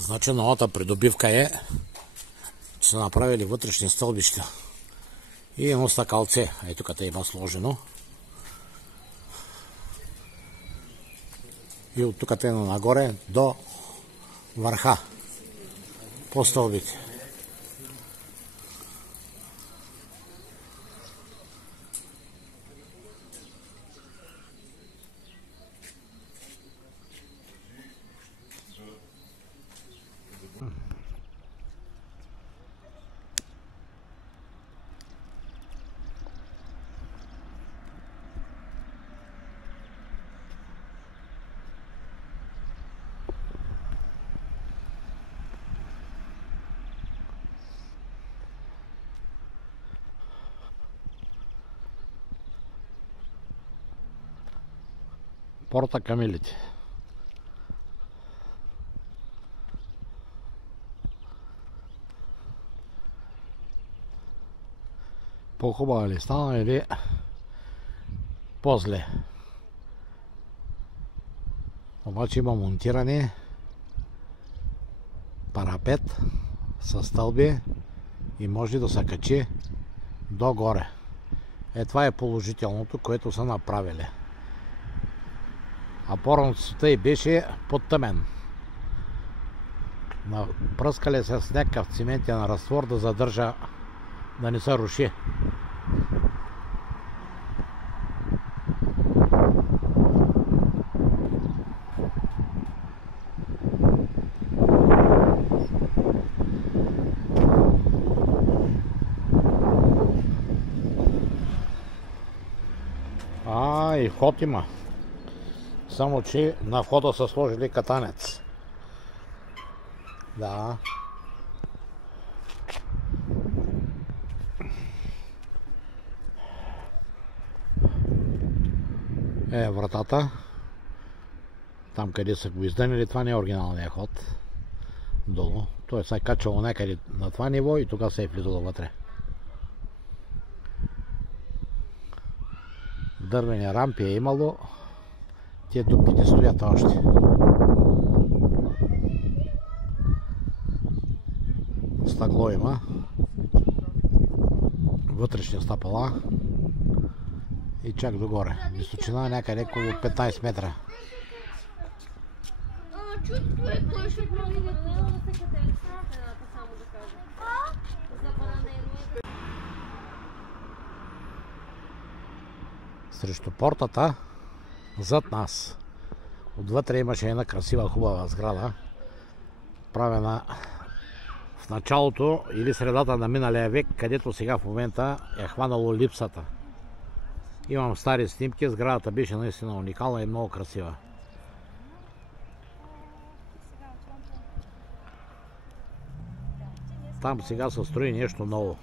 Значи новата придобивка е, че са направили вътрешни стълбища и едно стъкалце. Ето тук има сложено. И от тук е нагоре до върха по стълбите. Порта Камилите. По-хубава ли стана или по-зле? Обаче има монтиране парапет с стълби и може да се качи догоре. Това е положителното, което са направили. А по-рано и беше подтъмен. Пръскали се с някакъв циментен разтвор да задържа, да не се руши. И вход има. Само че на входа са сложили катанец. Да. Вратата. Там къде са го издънили, това не е оригиналният ход. Долу. Той се е качало някъде на това ниво и тогава се е влизало вътре. Дървени рампи е имало. Тия дупките стоят още. Стъкло има. Вътрешни стъпала. И чак догоре. Височина някъде около 15 метра. Срещу портата зад нас. Отвътре имаше една красива, хубава сграда, правена в началото или средата на миналия век, където сега в момента е хванало липсата. Имам стари снимки, сградата беше наистина уникална и много красива. Там сега се строи нещо ново.